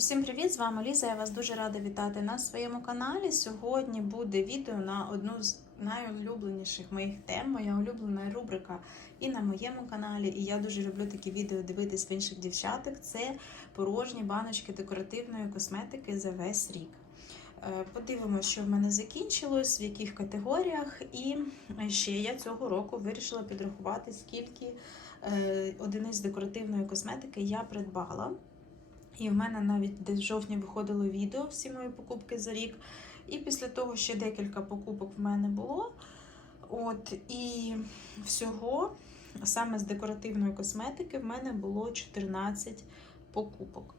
Усім привіт! З вами Ліза. Я вас дуже рада вітати на своєму каналі. Сьогодні буде відео на одну з найулюбленіших моїх тем, моя улюблена рубрика і на моєму каналі. І я дуже люблю такі відео дивитись в інших дівчаток. Це порожні баночки декоративної косметики за весь рік. Е, Подивимося, що в мене закінчилось, в яких категоріях. І ще я цього року вирішила підрахувати, скільки е, одиниць декоративної косметики я придбала. І в мене навіть десь в жовтні виходило відео всі мої покупки за рік. І після того ще декілька покупок в мене було. От, і всього, саме з декоративної косметики, в мене було 14 покупок.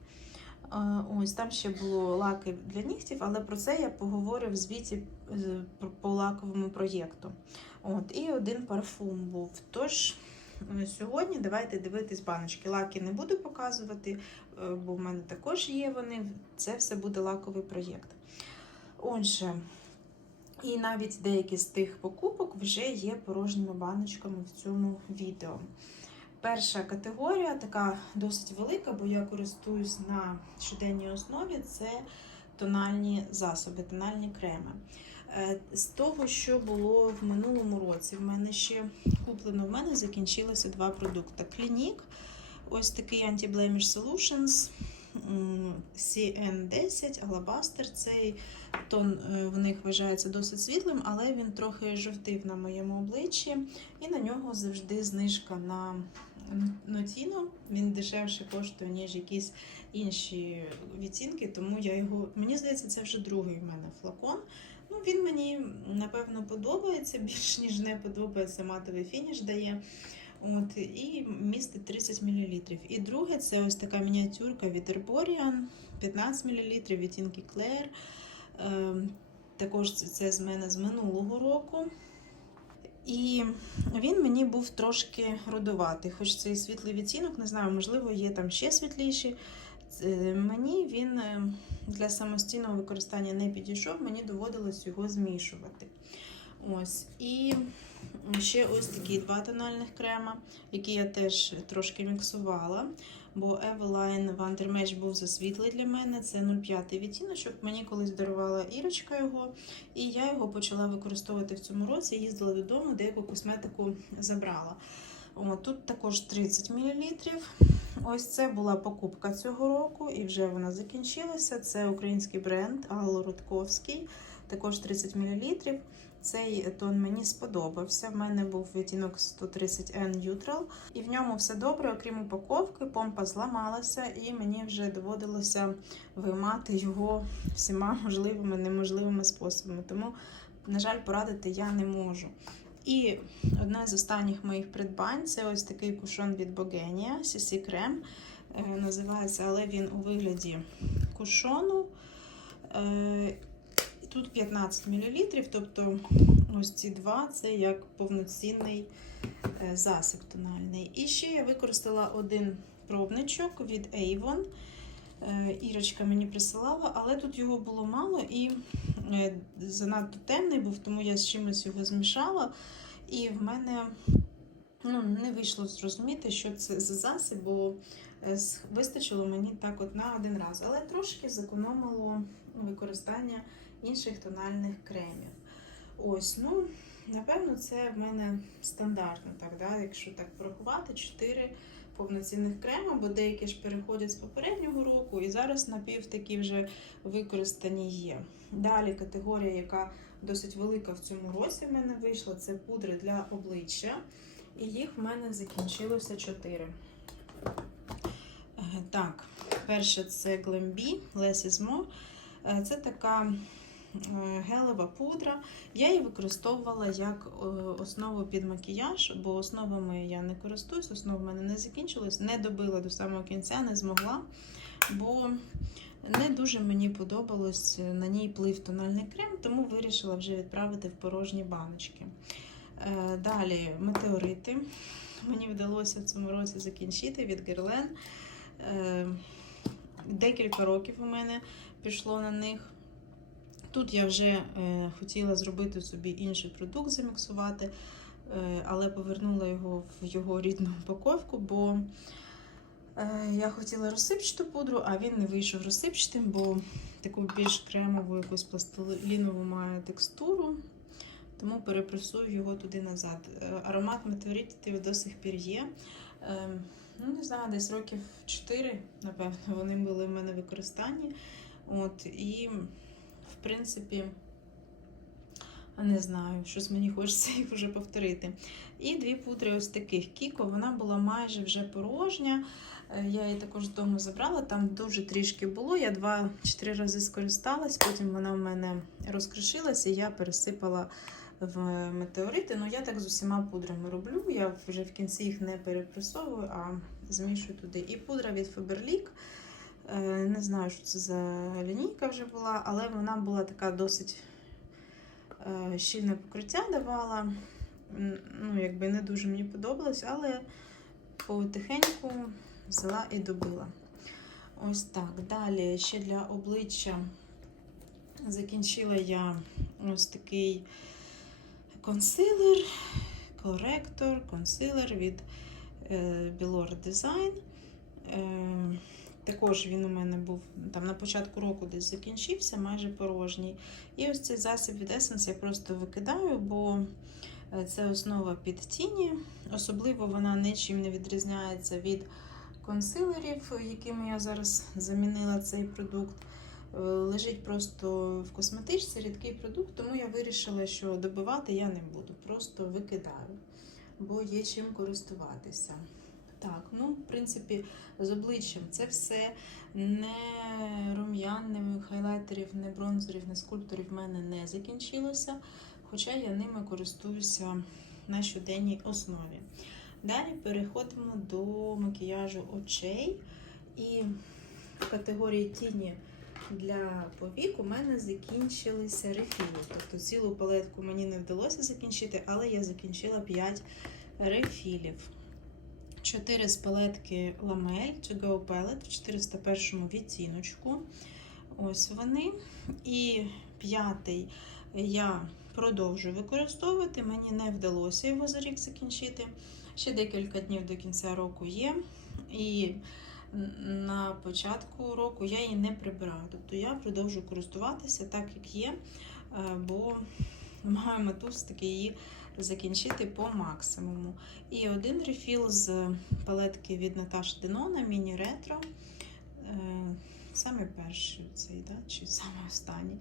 Е, Ось там ще було лаки для нігтів, але про це я поговорю в звіті е, по лаковому проєкту. От, і один парфум був. Тож. Е, Сьогодні давайте дивитись баночки. Лаки не буду показувати, е, бо в мене також є вони. Це все буде лаковий проєкт. Отже, і навіть деякі з тих покупок вже є порожніми баночками в цьому відео. Перша категорія така досить велика, бо я користуюсь на щоденній основі. Це тональні засоби, тональні креми. Е, З того, що було в минулому році, в мене ще куплено, в мене закінчилося два продукти. Клінік, ось такий Anti-Blemish Solutions CN10 Alabaster. Цей тон е, в них вважається досить світлим, але він трохи жовтив на моєму обличчі, і на нього завжди знижка на Notino. Він дешевше коштує, ніж якісь інші відцінки, тому я його. Мені здається, це вже другий в мене флакон. Ну, він мені напевно подобається більш ніж не подобається. Матовий фініш дає. От, і містить 30 мл. І друге це ось така мініатюрка від Herborian, 15 мл, відтінки Claire. Ем, також це з мене з минулого року. І він мені був трошки рудуватий, хоч цей світлий відтінок, не знаю, можливо, є там ще світліші. Це- Мені він е, для самостійного використання не підійшов, мені доводилось його змішувати. Ось. І ще ось такі два тональних крема, які я теж трошки міксувала. Бо Eveline Wonder Match був засвітлий для мене. Це 0,5 відтіночок. Мені колись дарувала Ірочка його, і я його почала використовувати в цьому році. Їздила додому, деяку косметику забрала. О, тут також 30 мл. Ось це була покупка цього року, і вже вона закінчилася. Це український бренд Алло Рудковський, також 30 мл. Цей тон мені сподобався. В мене був відтінок 130N Neutral, і в ньому все добре, окрім упаковки, помпа зламалася, і мені вже доводилося виймати його всіма можливими неможливими способами. Тому, на жаль, порадити я не можу. І одне з останніх моїх придбань це ось такий кушон від Bogenia CC Крем. Називається, але він у вигляді кушону. Е, Тут 15 мл, тобто ось ці два це як повноцінний е, засіб тональний. І ще я використала один пробничок від Avon. Е, Ірочка мені присилала, але тут його було мало і е, занадто темний був, тому я з чимось його змішала. І в мене ну, не вийшло зрозуміти, що це за засіб, бо е, вистачило мені так от на один раз. Але трошки зекономило використання інших тональних кремів. Ось, ну, напевно, це в мене стандартно, так, да? якщо так порахувати, 4 повноцінних крема, бо деякі ж переходять з попереднього року, і зараз напів такі вже використані є. Далі категорія, яка досить велика в цьому році в мене вийшла, це пудри для обличчя. І їх в мене закінчилося 4. Так, перше це Glambi Less is More. Е, Це така е, гелева пудра. Я її використовувала як е, основу під макіяж, бо основами я не користуюсь, основа в мене не закінчилась, не добила до самого кінця, не змогла, бо не дуже мені подобалось на ній плив тональний крем, тому вирішила вже відправити в порожні баночки. Е, Далі метеорити. Мені вдалося в цьому році закінчити від. Е, Декілька років у мене пішло на них. Тут я вже е, хотіла зробити собі інший продукт, заміксувати, е, але повернула його в його рідну упаковку, бо Е, Я хотіла розсипчату пудру, а він не вийшов розсипчатим, бо таку більш кремову, якусь пластилінову має текстуру. Тому перепресую його туди назад. Е, Аромат метеоритів до сих пір є. Е, Ну, не знаю, десь років 4, напевно, вони були в мене в використанні. От, і, принципі, не знаю, щось мені хочеться їх вже повторити. І дві пудри ось таких Кіко, вона була майже вже порожня. Е, Я її також додому забрала, там дуже трішки було. Я два чи три рази скористалась, потім вона в мене розкришилася, і я пересипала в метеорити. Ну, я так з усіма пудрами роблю. Я вже в кінці їх не перепресовую, а змішую туди. І пудра від Faberlic. Е, Не знаю, що це за лінійка вже була, але вона була така досить е, щільне покриття давала. Ну, якби не дуже мені подобалось, але потихеньку взяла і добила. Ось так. Далі ще для обличчя закінчила я ось такий консилер, коректор, консилер від е, Bilor Design. Також він у мене був там на початку року десь закінчився, майже порожній. І ось цей засіб від Essence я просто викидаю, бо е, це основа під тіні. Особливо вона нічим не відрізняється від консилерів, якими я зараз замінила цей продукт. Е, Лежить просто в косметичці рідкий продукт, тому я вирішила, що добивати я не буду, просто викидаю, бо є чим користуватися. Так, ну, в принципі, з обличчям це все не рум'ян, хайлайтерів, не бронзерів, не скульпторів в мене не закінчилося, хоча я ними користуюся на щоденній основі. Далі переходимо до макіяжу очей. І в категорії тіні для повік у мене закінчилися рефіли. Тобто цілу палетку мені не вдалося закінчити, але я закінчила 5 рефілів. 4 з палетки Lamel To Go Palette в 401 відтіночку. Ось вони. І п'ятий я продовжую використовувати. Мені не вдалося його за рік закінчити. Ще декілька днів до кінця року є. І на початку року я її не прибираю. Тобто я продовжую користуватися так, як є, е, бо маю мету все-таки її закінчити по максимуму. І один рефіл з палетки від Наташі Денона, міні ретро. Е, Саме перший цей, да? чи саме останній.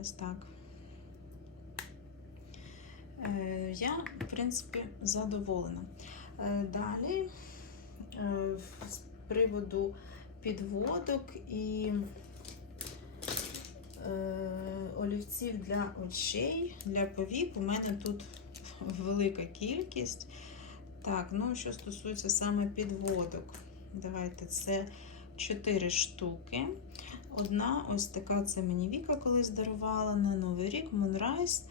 Ось так. Е, Я, в принципі, задоволена. Е, Далі, з приводу підводок і олівців для очей, для повік, у мене тут велика кількість. Так, ну що стосується саме підводок, давайте це 4 штуки. Одна ось така, це мені Віка колись дарувала на Новий рік Moonrise.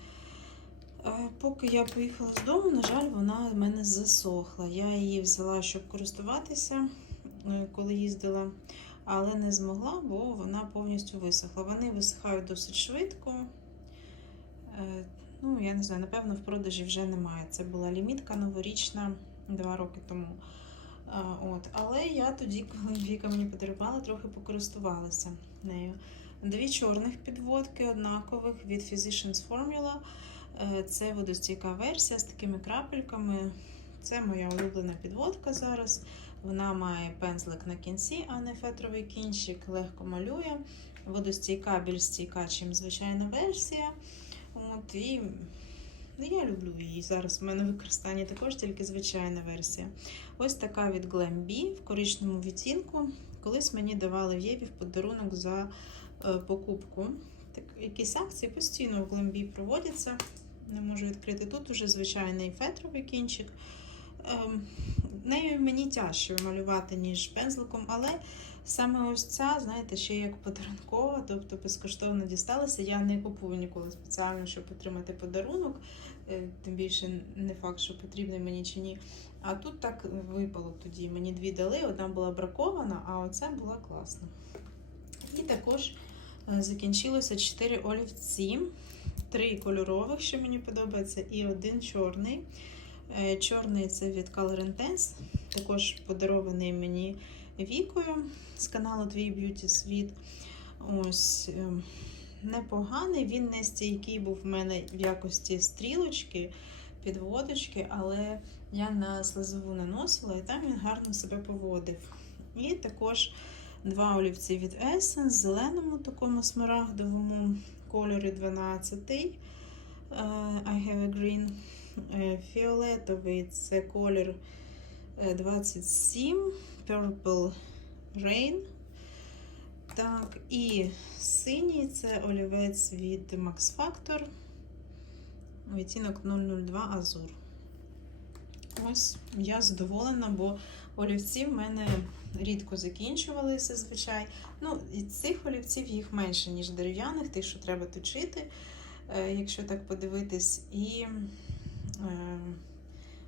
Е, Поки я поїхала з дому, на жаль, вона в мене засохла. Я її взяла, щоб користуватися, е, коли їздила, але не змогла, бо вона повністю висохла. Вони висихають досить швидко. Е, Ну, я не знаю, напевно, в продажі вже немає. Це була лімітка новорічна два роки тому. От. Але я тоді, коли Віка мені подарувала, трохи покористувалася нею. Дві чорних підводки однакових від Physicians Formula. Е, Це водостійка версія з такими крапельками. Це моя улюблена підводка зараз. Вона має пензлик на кінці, а не фетровий кінчик, легко малює. Водостійка більш стійка, ніж звичайна версія. От, і ну, я люблю її. Зараз в мене в використанні також тільки звичайна версія. Ось така від Glam в коричневому відтінку. Колись мені давали в Єві в подарунок за е, покупку. Так, якісь акції постійно в Glam проводяться. Не можу відкрити. Тут уже звичайний фетровий кінчик. Ем, нею мені тяжче малювати, ніж пензликом, але саме ось ця, знаєте, ще як подарункова, тобто безкоштовно дісталася. Я не купую ніколи спеціально, щоб отримати подарунок. Е, Тим більше не факт, що потрібний мені чи ні. А тут так випало тоді. Мені дві дали, одна була бракована, а оця була класна. І також е, закінчилося 4 олівці, три кольорових, що мені подобається, і один чорний. Е, Чорний це від Color Intense, також подарований мені Вікою з каналу Твій Б'юті Світ. Ось е, непоганий. Він не стійкий був в мене в якості стрілочки, підводочки, але я на слезову наносила і там він гарно себе поводив. І також два олівці від Essence зеленому такому смарагдовому кольорі 12. е, I have a green. Е, Фіолетовий це колір е, 27, Purple Rain. Так, і синій це олівець від Max Factor. Відтінок 002 Азур. Ось я задоволена, бо олівці в мене рідко закінчувалися зазвичай. Ну, і цих олівців їх менше, ніж дерев'яних, тих, що треба точити, е, якщо так подивитись, і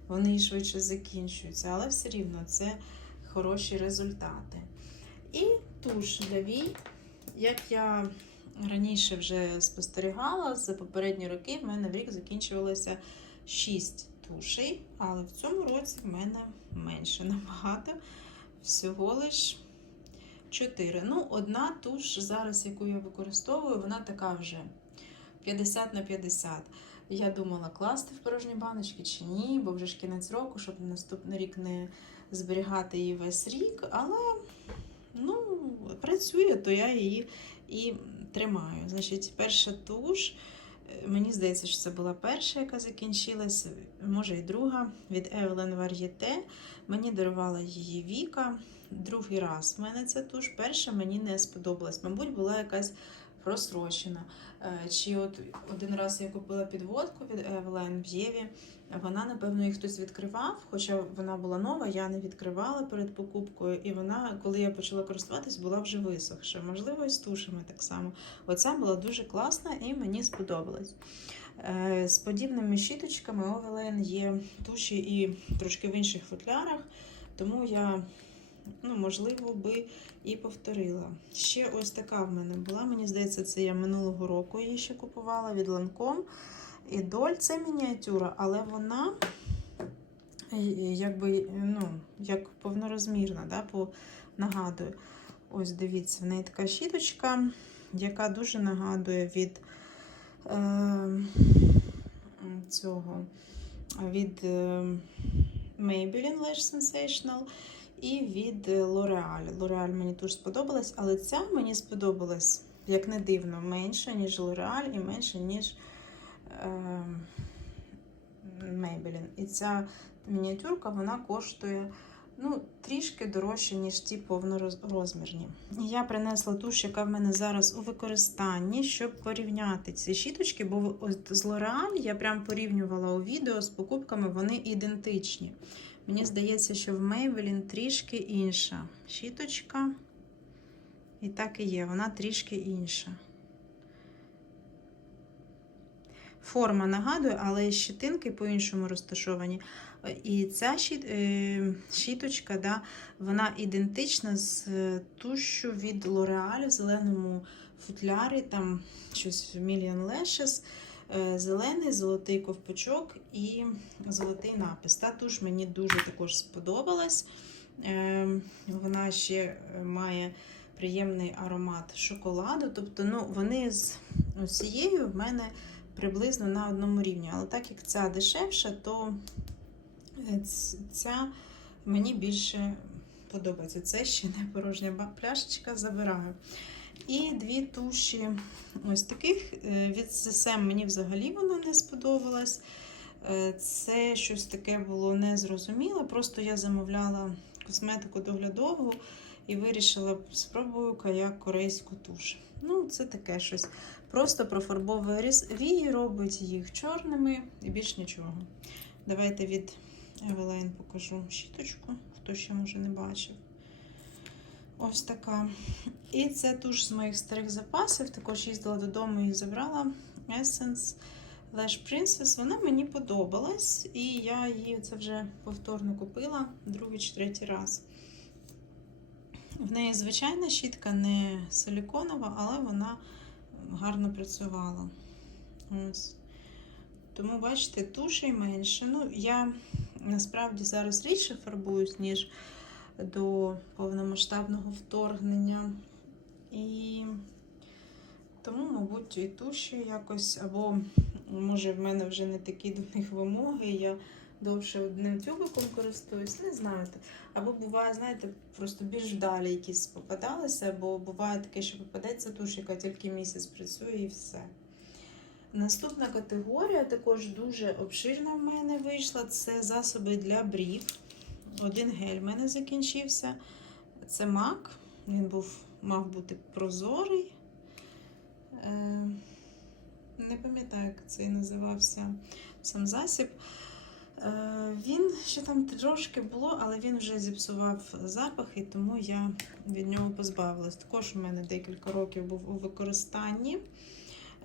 вони швидше закінчуються, але все рівно це хороші результати. І туш для як я раніше вже спостерігала, за попередні роки в мене в рік закінчувалося 6 тушей, але в цьому році в мене менше набагато. Всього лиш 4. Ну, одна туш зараз, яку я використовую, вона така вже 50 на 50. Я думала, класти в порожні баночки чи ні, бо вже ж кінець року, щоб на наступний рік не зберігати її весь рік. Але ну, працює, то я її і тримаю. Значить, перша туш. е, Мені здається, що це була перша, яка закінчилась, може і друга від Evelyn Varieté. Мені дарувала її Віка. Другий раз в мене ця туш. Перша мені не сподобалась. Мабуть, була якась просрочена. Е, Чи от один раз я купила підводку від Evelyn в Єві. Вона, напевно, їх хтось відкривав, хоча вона була нова, я не відкривала перед покупкою, і вона, коли я почала користуватись, була вже висохша. Можливо, і з тушами так само. Оця була дуже класна і мені сподобалась. Е, З подібними щіточками Овелен є туші і трошки в інших футлярах, тому я, ну, можливо, би і повторила. Ще ось така в мене була. Мені здається, це я минулого року її ще купувала від Lancome. І доль це мініатюра, але вона е, якби, ну, як повнорозмірна, да, по, нагадую. Ось дивіться, в неї така щіточка, яка дуже нагадує від е, цього від е, Maybelline Lash Sensational і від L'Oreal. L'Oreal мені дуже сподобалась, але ця мені сподобалась, як не дивно, менше, ніж L'Oreal і менше, ніж е, Maybelline. І ця мініатюрка вона коштує ну, трішки дорожче, ніж ті повнорозмірні. Я принесла туш, яка в мене зараз у використанні, щоб порівняти ці щіточки, бо з L'Oreal я прям порівнювала у відео з покупками, вони ідентичні. Мені здається, що в Maybelline трішки інша щіточка. І так і є, вона трішки інша. Форма нагадує, але щитинки по-іншому розташовані. І ця е, щіточка, да, вона ідентична з тушю від L'Oreal в зеленому футлярі, там щось Million Lashes, е, зелений, золотий ковпачок і золотий напис. Та туш мені дуже також сподобалась. Е, Вона ще має приємний аромат шоколаду. Тобто, ну, вони з цією в мене приблизно на одному рівні. Але так як ця дешевша, то ця мені більше подобається. Це ще не порожня пляшечка, забираю. І дві туші ось таких. Від CSM мені взагалі вона не сподобалась. Це щось таке було незрозуміле. Просто я замовляла косметику доглядову і вирішила, спробую-ка корейську туш. Ну, це таке щось. Просто профарбовує. Вії робить їх чорними і більш нічого. Давайте від Eveline покажу щіточку, хто ще може не бачив. Ось така. І це туш з моїх старих запасів. Також їздила додому і забрала Essence Lash Princess. Вона мені подобалась, і я її це вже повторно купила другий чи третій раз. В неї звичайна щітка не силіконова, але вона гарно працювала. Ось. Тому, бачите, тушей менше. Ну, я насправді зараз рідше фарбуюсь, ніж до повномасштабного вторгнення. І тому, мабуть, і туші якось, або може в мене вже не такі до них вимоги. Я довше одним тюбиком користуюсь, не знаю. Або буває, знаєте, просто більш вдалі якісь попадалися, бо буває таке, що попадеться туш, яка тільки місяць працює і все. Наступна категорія також дуже обширна в мене вийшла. Це засоби для брів. Один гель в мене закінчився. Це мак. Він був, мав бути прозорий. Е, не пам'ятаю, як цей називався сам засіб. Е, Він ще там трошки було, але він вже зіпсував запах, і тому я від нього позбавилась. Також у мене декілька років був у використанні.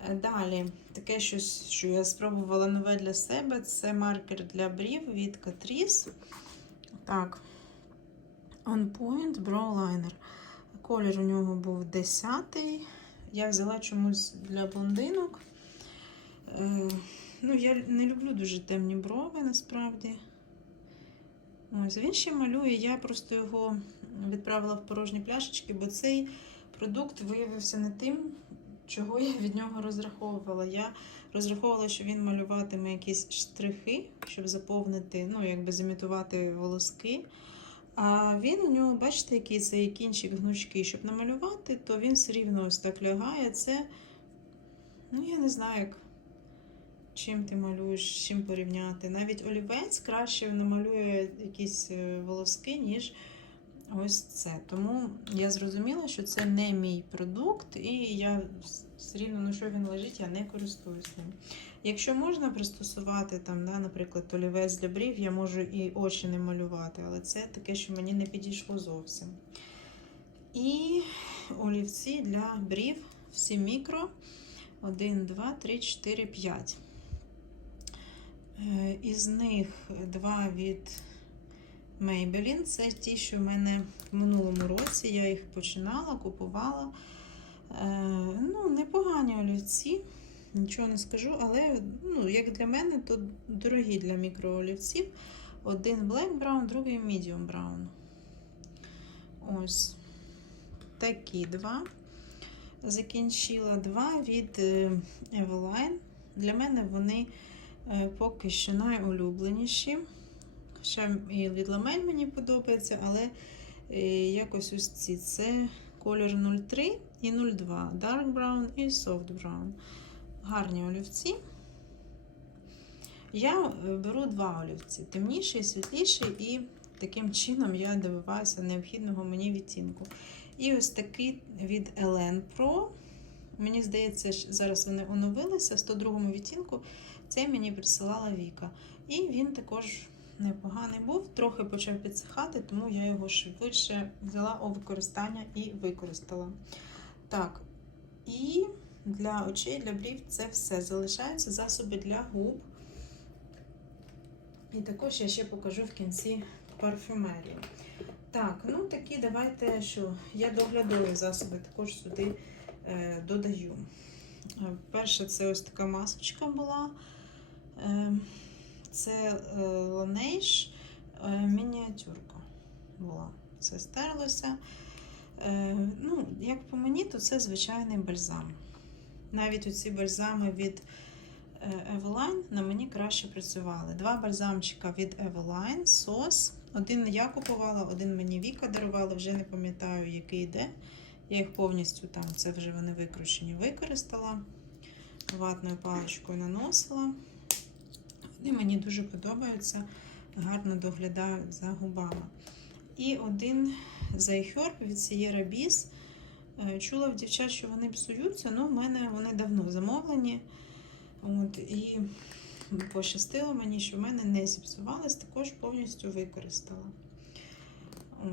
Е, Далі, таке щось, що я спробувала нове для себе, це маркер для брів від Catrice. Так, On Point Brow Liner. Колір у нього був 10 Я взяла чомусь для блондинок. Е, Ну, я не люблю дуже темні брови, насправді. Ось, він ще малює, я просто його відправила в порожні пляшечки, бо цей продукт виявився не тим, чого я від нього розраховувала. Я розраховувала, що він малюватиме якісь штрихи, щоб заповнити, ну, якби зімітувати волоски. А він у нього, бачите, який цей кінчик гнучкий, щоб намалювати, то він все рівно ось так лягає. Це, ну, я не знаю, як чим ти малюєш, з чим порівняти. Навіть олівець краще намалює якісь е, волоски, ніж ось це. Тому я зрозуміла, що це не мій продукт, і я все рівно, ну що він лежить, я не користуюсь ним. Якщо можна пристосувати, там, да, наприклад, олівець для брів, я можу і очі не малювати, але це таке, що мені не підійшло зовсім. І олівці для брів, всі мікро. 1, 2, 3, 4, 5. Е, Із них два від Maybelline. Це ті, що в мене в минулому році. Я їх починала, купувала. Е, Ну, непогані олівці, нічого не скажу, але ну, як для мене, то дорогі для мікроолівців. Один Black Brown, другий Medium Brown. Ось такі два. Закінчила два від е, Eveline. Для мене вони е, поки що найулюбленіші. Ще і від ламель мені подобається, але е, якось ось ці це колір 03 і 02, Dark Brown і Soft Brown. Гарні олівці. Я е, беру два олівці: темніший, світліший, і таким чином я добиваюся необхідного мені відтінку. І ось такий від Elen Pro. Мені здається, зараз вони оновилися в 102 відтінку. Цей мені присилала Віка. І він також непоганий був, трохи почав підсихати, тому я його швидше взяла у використання і використала. Так, і для очей, для брів це все. Залишаються засоби для губ. І також я ще покажу в кінці парфюмерію. Так, ну такі давайте, що я доглядові засоби також сюди е, додаю. Е, Перше, це ось така масочка була. Е, це Laneige е, мініатюрка була. Це стерлося. Е, ну, як по мені, то це звичайний бальзам. Навіть оці бальзами від е, Eveline на мені краще працювали. Два бальзамчика від Eveline, сос. Один я купувала, один мені Віка дарувала, вже не пам'ятаю, який йде. Я їх повністю там, це вже вони викручені, використала. Ватною паличкою наносила. Вони мені дуже подобаються, гарно доглядають за губами. І один зайхерб від Sierra Bis. Е, Чула в дівчат, що вони псуються, але в мене вони давно замовлені. От, і пощастило мені, що в мене не зіпсувались, також повністю використала.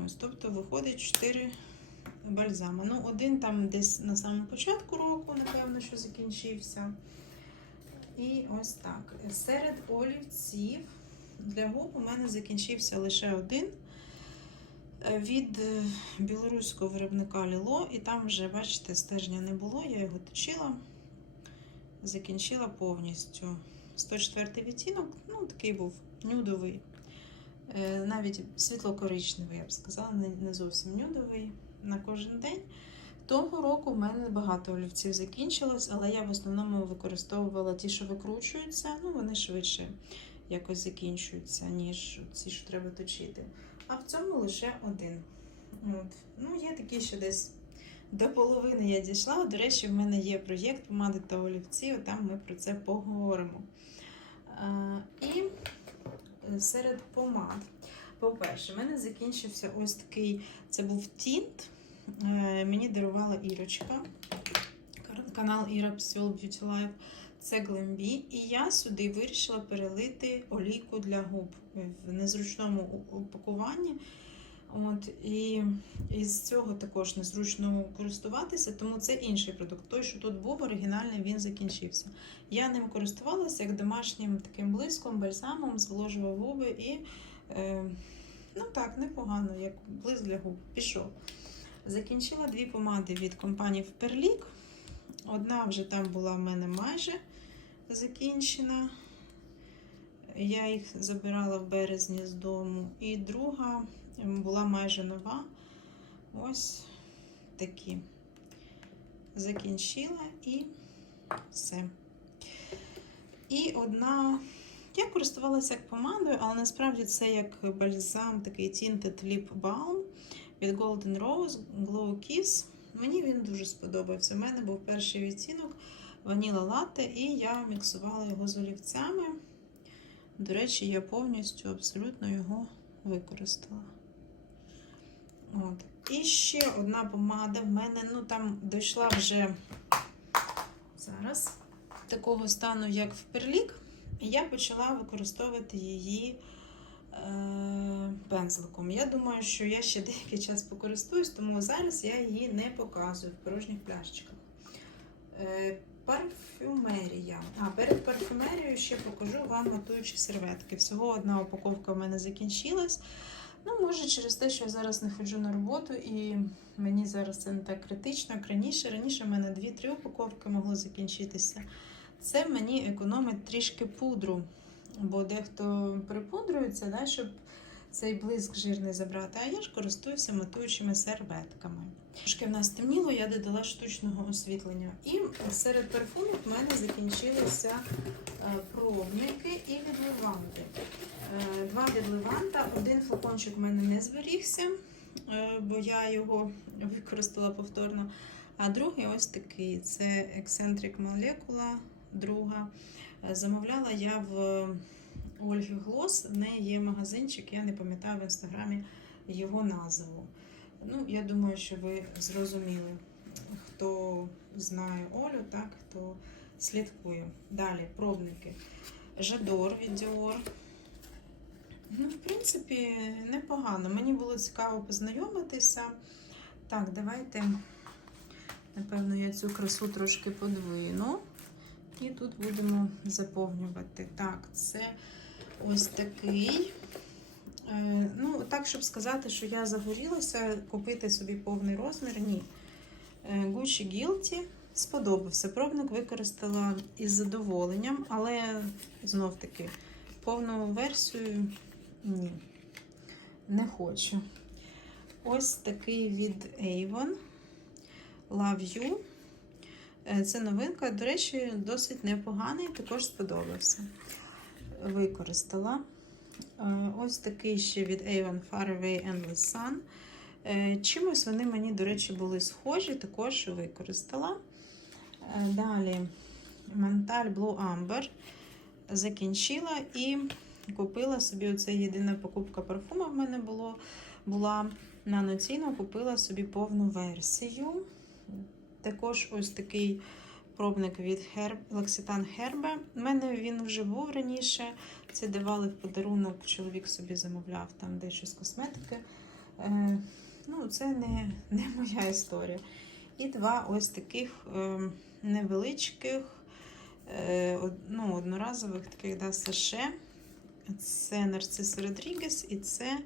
Ось, тобто виходить 4 бальзами. Ну, один там десь на самому початку року, напевно, що закінчився. І ось так. Серед олівців для губ у мене закінчився лише один е, від е, білоруського виробника Ліло. І там вже, бачите, стежня не було, я його точила, закінчила повністю. 104 відтінок, ну такий був нюдовий. Е, Навіть світло-коричневий, я б сказала, не зовсім нюдовий на кожен день. Того року в мене багато олівців закінчилось, але я в основному використовувала ті, що викручуються, ну вони швидше якось закінчуються, ніж ці, що треба точити. А в цьому лише один. От. Ну, є такі, що десь до половини я дійшла. До речі, в мене є проєкт помади та олівці, там ми про це поговоримо. А, і е, серед помад. По-перше, в мене закінчився ось такий, це був тінт. Е, Мені дарувала Ірочка. Канал Іра Psol Beauty Life. Це Глембі. І я сюди вирішила перелити олійку для губ в незручному упакуванні. От, і із цього також незручно користуватися, тому це інший продукт. Той, що тут був оригінальний, він закінчився. Я ним користувалася як домашнім таким блиском, бальзамом, зволожував губи і е, ну так, непогано, як блиск для губ. Пішов. Закінчила дві помади від компанії Вперлік. Одна вже там була в мене майже закінчена. Я їх забирала в березні з дому. І друга була майже нова. Ось такі. Закінчила і все. І одна. Я користувалася як помадою, але насправді це як бальзам, такий Tinted Lip Balm від Golden Rose Glow Kiss. Мені він дуже сподобався. У мене був перший відтінок ваніла латте, і я міксувала його з олівцями. До речі, я повністю абсолютно його використала. От. І ще одна помада в мене, ну там дійшла вже зараз такого стану, як в перлік. І я почала використовувати її пензликом. Я думаю, що я ще деякий час покористуюсь, тому зараз я її не показую в порожніх пляшечках. Е, парфюмерія. А перед парфюмерією ще покажу вам готуючі серветки. Всього одна упаковка в мене закінчилась. Ну, може, через те, що я зараз не ходжу на роботу, і мені зараз це не так критично, як раніше. Раніше в мене 2-3 упаковки могло закінчитися. Це мені економить трішки пудру, бо дехто припудрюється, да, щоб цей блиск жирний забрати. А я ж користуюся матуючими серветками. Трошки в нас темніло, я додала штучного освітлення. І серед парфумів в мене закінчилися е, пробники і відливанти. Е, Два від Леванта. Один флакончик в мене не зберігся, е, бо я його використала повторно. А другий ось такий це Eccentric Molecula, друга. Е, Замовляла я в Ольги Глос. В неї є магазинчик, я не пам'ятаю в інстаграмі його назву. Ну, я думаю, що ви зрозуміли, хто знає Олю, так, хто слідкує. Далі пробники. Жадор від Dior. Ну, в принципі, непогано. Мені було цікаво познайомитися. Так, давайте, напевно, я цю красу трошки подвину. І тут будемо заповнювати. Так, це ось такий. Е, ну, так, щоб сказати, що я загорілася, купити собі повний розмір, ні. Е, Gucci Guilty сподобався. Пробник використала із задоволенням, але знов таки повну версію ні, не хочу. Ось такий від Avon Love You. Е, Це новинка, до речі, досить непоганий, також сподобався. Використала. Е, Ось такий ще від Avon Far Away Endless Sun. Е, Чимось вони мені, до речі, були схожі, також використала. Далі Монталь Blue Amber закінчила і купила собі оце єдина покупка парфума в мене було, була на ноційно, купила собі повну версію. Також ось такий пробник від Herb, L'Occitane Herbe. У мене він вже був раніше. Це давали в подарунок, чоловік собі замовляв там дещо з косметики. Е, ну, це не, не моя історія. І два ось таких е, невеличких, е, ну, одноразових таких да, саше. Це Нарцис Родрігес і це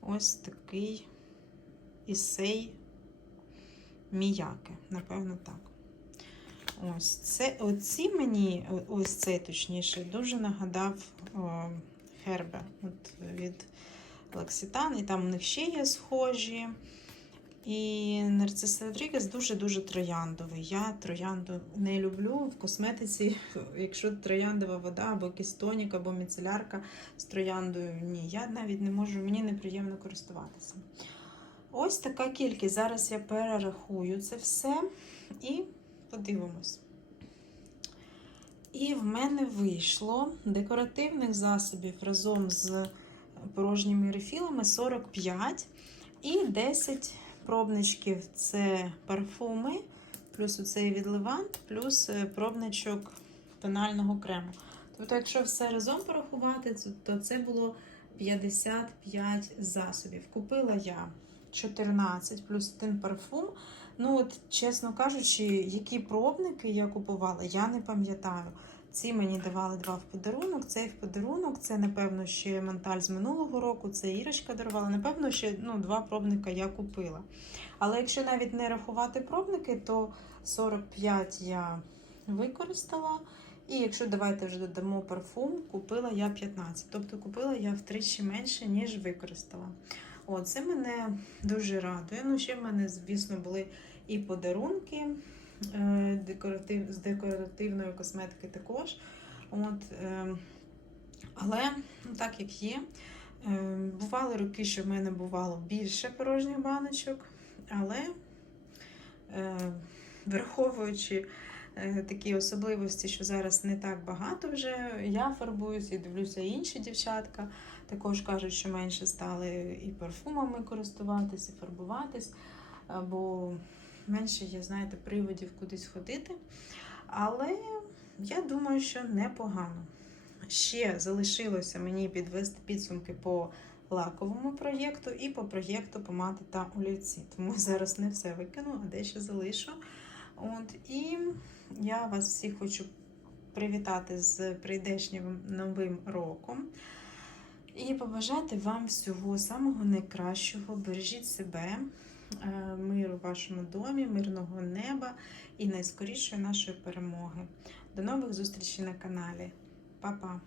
ось такий Ісей Міяке, напевно, так. Ось це оці мені, ось цей точніше, дуже нагадав о, Хербе от від Лекситан, і там у них ще є схожі. І Нарцис Родрігес дуже-дуже трояндовий. Я троянду не люблю в косметиці. Якщо трояндова вода або якийсь тонік, або міцелярка з трояндою, ні, я навіть не можу, мені неприємно користуватися. Ось така кількість. Зараз я перерахую це все і подивимось. І в мене вийшло декоративних засобів разом з порожніми рефілами 45 і 10 пробничків це парфуми, плюс оцей від Левант, плюс е, пробничок тонального крему. Тобто, якщо все разом порахувати, то це було 55 засобів. Купила я 14 плюс один парфум. Ну, от, чесно кажучи, які пробники я купувала, я не пам'ятаю. Ці мені давали два в подарунок, цей в подарунок, це, напевно, ще менталь з минулого року, це Ірочка дарувала. Напевно, ще ну, два пробника я купила. Але якщо навіть не рахувати пробники, то 45 я використала. І якщо давайте вже додамо парфум, купила я 15. Тобто купила я втричі менше, ніж використала. О, це мене дуже радує. Ну, ще в мене, звісно, були і подарунки е, декоратив, з декоративної косметики також. От, е, але ну, так як є. Е, бували роки, що в мене бувало більше порожніх баночок, але враховуючи такі особливості, що зараз не так багато вже, я фарбуюся і дивлюся інші дівчатка. Також кажуть, що менше стали і парфумами користуватись, і фарбуватись, бо менше є, знаєте, приводів кудись ходити. Але я думаю, що непогано. Ще залишилося мені підвести підсумки по лаковому проєкту і по проєкту помади та олівці. Тому зараз не все викину, а дещо залишу. От, і я вас всіх хочу привітати з прийдешнім новим роком. І побажати вам всього самого найкращого. Бережіть себе, е, миру в вашому домі, мирного неба і найскорішої нашої перемоги. До нових зустрічей на каналі. Па-па!